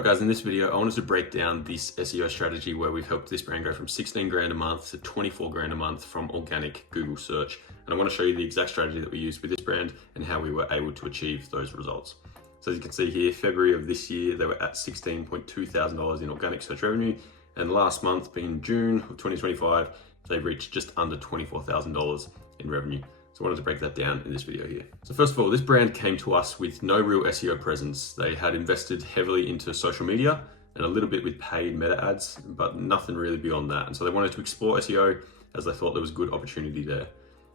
Right guys, in this video, I wanted to break down this SEO strategy where we've helped this brand go from 16 grand a month to 24 grand a month from organic Google search. And I want to show you the exact strategy that we used with this brand and how we were able to achieve those results. So as you can see here, February of this year, they were at $16.2 thousand in organic search revenue. And last month, being June of 2025, they reached just under $24,000 in revenue. So I wanted to break that down in this video here. So first of all, this brand came to us with no real SEO presence. They had invested heavily into social media and a little bit with paid meta ads, but nothing really beyond that. And so they wanted to explore SEO as they thought there was good opportunity there.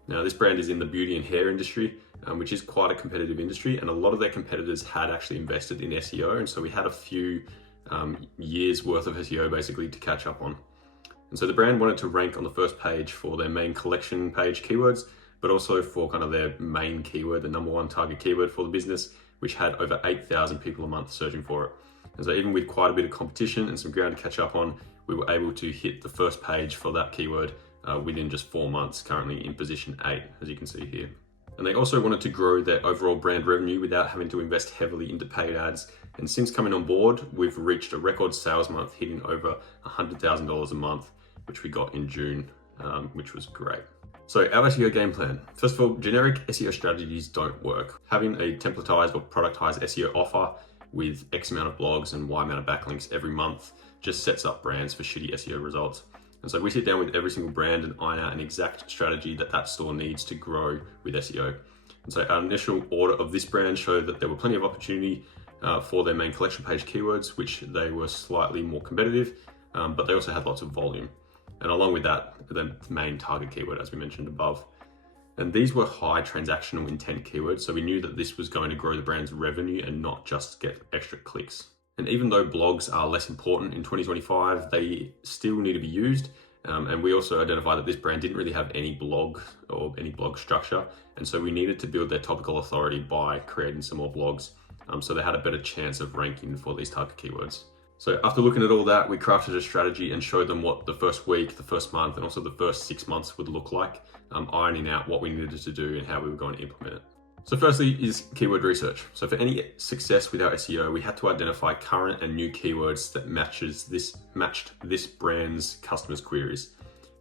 Now this brand is in the beauty and hair industry, which is quite a competitive industry, and a lot of their competitors had actually invested in SEO. And so we had a few years worth of SEO basically to catch up on. And so the brand wanted to rank on the first page for their main collection page keywords, but also for kind of their main keyword, the number one target keyword for the business, which had over 8,000 people a month searching for it. And so even with quite a bit of competition and some ground to catch up on, we were able to hit the first page for that keyword within just 4 months, currently in position 8, as you can see here. And they also wanted to grow their overall brand revenue without having to invest heavily into paid ads. And since coming on board, we've reached a record sales month, hitting over $100,000 a month, which we got in June, which was great. So our SEO game plan. First of all, generic SEO strategies don't work. Having a templatized or productized SEO offer with X amount of blogs and Y amount of backlinks every month just sets up brands for shitty SEO results. And so we sit down with every single brand and iron out an exact strategy that store needs to grow with SEO. And so our initial audit of this brand showed that there were plenty of opportunity for their main collection page keywords, which they were slightly more competitive, but they also had lots of volume. And along with that, the main target keyword, as we mentioned above. And these were high transactional intent keywords, so we knew that this was going to grow the brand's revenue and not just get extra clicks. And even though blogs are less important in 2025, they still need to be used. And we also identified that this brand didn't really have any blog or any blog structure. And so we needed to build their topical authority by creating some more blogs. So they had a better chance of ranking for these target keywords. So after looking at all that, we crafted a strategy and showed them what the first week, the first month, and also the first 6 months would look like, ironing out what we needed to do and how we were going to implement it. So firstly is keyword research. So for any success with our SEO, we had to identify current and new keywords that matched this brand's customers' queries.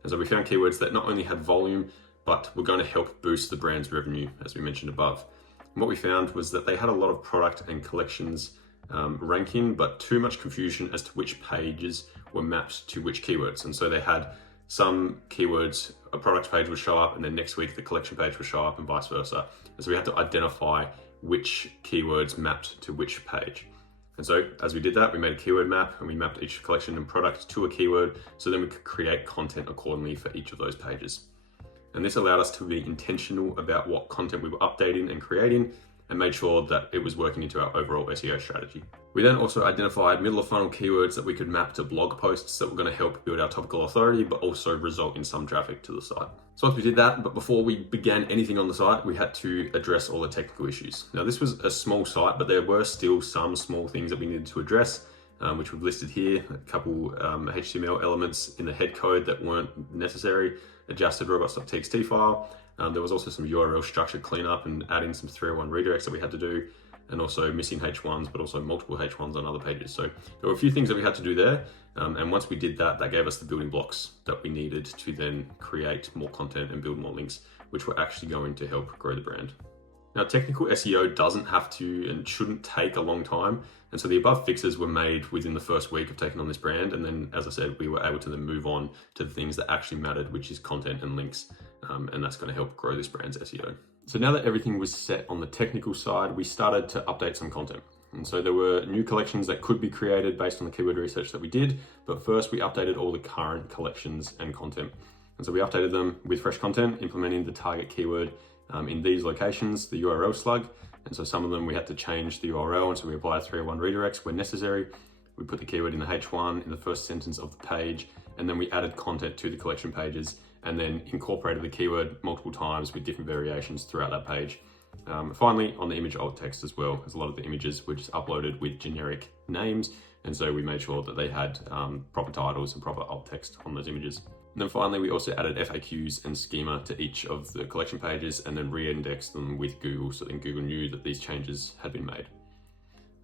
And so we found keywords that not only had volume, but were going to help boost the brand's revenue, as we mentioned above. And what we found was that they had a lot of product and collections ranking, but too much confusion as to which pages were mapped to which keywords. And so they had some keywords, a product page would show up, and then next week the collection page would show up, and vice versa. And so we had to identify which keywords mapped to which page. And so as we did that, we made a keyword map and we mapped each collection and product to a keyword, so then we could create content accordingly for each of those pages. And this allowed us to be intentional about what content we were updating and creating, and made sure that it was working into our overall SEO strategy. We then also identified middle of funnel keywords that we could map to blog posts that were going to help build our topical authority, but also result in some traffic to the site. So once we did that, but before we began anything on the site, we had to address all the technical issues. Now this was a small site, but there were still some small things that we needed to address, which we've listed here. A couple HTML elements in the head code that weren't necessary, adjusted robots.txt file. There was also some URL structure cleanup and adding some 301 redirects that we had to do, and also missing H1s, but also multiple H1s on other pages. So there were a few things that we had to do there. And once we did that, that gave us the building blocks that we needed to then create more content and build more links, which were actually going to help grow the brand. Now, technical SEO doesn't have to and shouldn't take a long time. And so the above fixes were made within the first week of taking on this brand. And then, as I said, we were able to then move on to the things that actually mattered, which is content and links. And that's going to help grow this brand's SEO. So now that everything was set on the technical side, we started to update some content. And so there were new collections that could be created based on the keyword research that we did. But first we updated all the current collections and content. And so we updated them with fresh content, implementing the target keyword in these locations, the URL slug. And so some of them we had to change the URL, and so we applied 301 redirects when necessary. We put the keyword in the H1 in the first sentence of the page, and then we added content to the collection pages and then incorporated the keyword multiple times with different variations throughout that page. Finally, on the image alt text as well, as a lot of the images were just uploaded with generic names, and so we made sure that they had proper titles and proper alt text on those images. And then finally, we also added FAQs and schema to each of the collection pages and then re-indexed them with Google, so then Google knew that these changes had been made.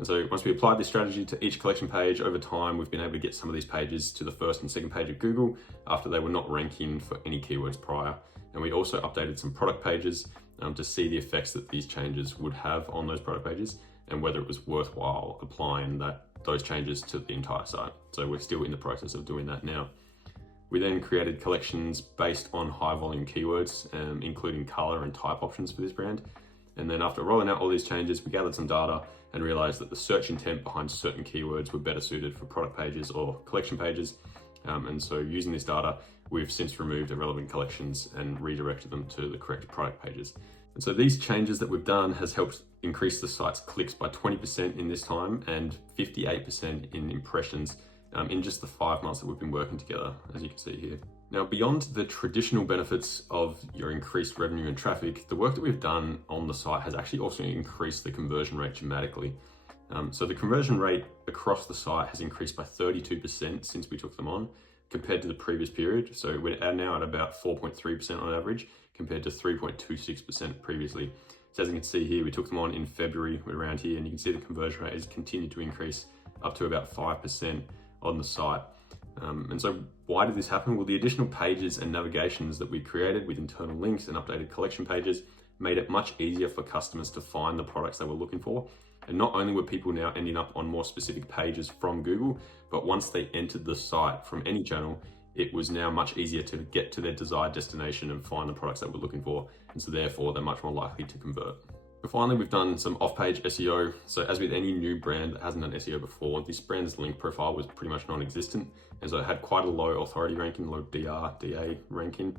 And so once we applied this strategy to each collection page over time, we've been able to get some of these pages to the first and second page of Google after they were not ranking for any keywords prior. And we also updated some product pages to see the effects that these changes would have on those product pages and whether it was worthwhile applying those changes to the entire site. So we're still in the process of doing that now. We then created collections based on high volume keywords, including color and type options for this brand. And then after rolling out all these changes, we gathered some data and realized that the search intent behind certain keywords were better suited for product pages or collection pages. And so using this data, we've since removed irrelevant collections and redirected them to the correct product pages. And so these changes that we've done has helped increase the site's clicks by 20% in this time and 58% in impressions in just the 5 months that we've been working together, as you can see here. Now, beyond the traditional benefits of your increased revenue and traffic, the work that we've done on the site has actually also increased the conversion rate dramatically. So the conversion rate across the site has increased by 32% since we took them on compared to the previous period. So we're now at about 4.3% on average compared to 3.26% previously. So as you can see here, we took them on in February, we're around here, and you can see the conversion rate has continued to increase up to about 5% on the site. And so why did this happen? Well, the additional pages and navigations that we created with internal links and updated collection pages made it much easier for customers to find the products they were looking for. And not only were people now ending up on more specific pages from Google, but once they entered the site from any channel, it was now much easier to get to their desired destination and find the products they were looking for. And so therefore, they're much more likely to convert. But finally, we've done some off-page SEO. So as with any new brand that hasn't done SEO before, this brand's link profile was pretty much non-existent. And so it had quite a low authority ranking, low DA ranking.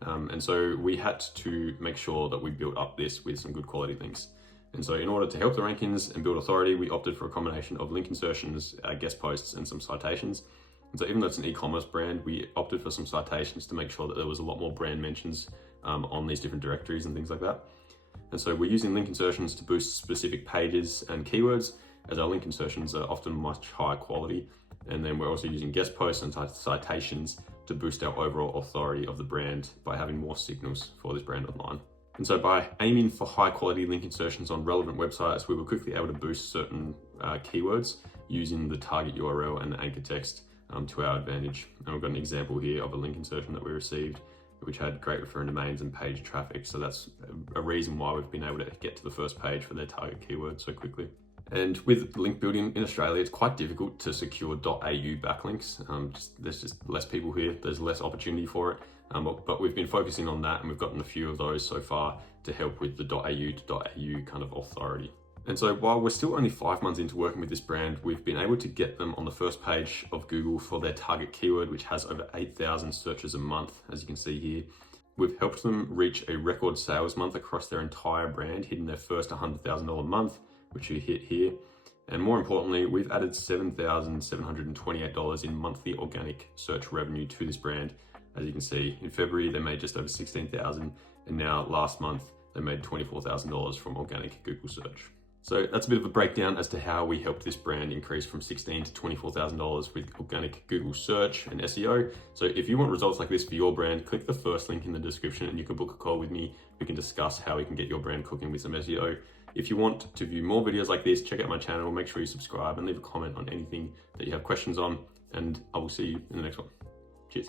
And so we had to make sure that we built up this with some good quality links. And so in order to help the rankings and build authority, we opted for a combination of link insertions, guest posts, and some citations. And so even though it's an e-commerce brand, we opted for some citations to make sure that there was a lot more brand mentions on these different directories and things like that. And so we're using link insertions to boost specific pages and keywords, as our link insertions are often much higher quality. And then we're also using guest posts and citations to boost our overall authority of the brand by having more signals for this brand online. And so by aiming for high quality link insertions on relevant websites, we were quickly able to boost certain keywords using the target URL and the anchor text to our advantage. And we've got an example here of a link insertion that we received, which had great referring domains and page traffic. So that's a reason why we've been able to get to the first page for their target keyword so quickly. And with link building in Australia, it's quite difficult to secure .au backlinks. There's just less people here, there's less opportunity for it. But we've been focusing on that, and we've gotten a few of those so far to help with the .au to .au kind of authority. And so while we're still only 5 months into working with this brand, we've been able to get them on the first page of Google for their target keyword, which has over 8,000 searches a month, as you can see here. We've helped them reach a record sales month across their entire brand, hitting their first $100,000 month, which we hit here. And more importantly, we've added $7,728 in monthly organic search revenue to this brand. As you can see, in February, they made just over $16,000, and now last month, they made $24,000 from organic Google search. So that's a bit of a breakdown as to how we helped this brand increase from $16,000 to $24,000 with organic Google search and SEO. So if you want results like this for your brand, click the first link in the description and you can book a call with me. We can discuss how we can get your brand cooking with some SEO. If you want to view more videos like this, check out my channel, make sure you subscribe and leave a comment on anything that you have questions on, and I will see you in the next one. Cheers.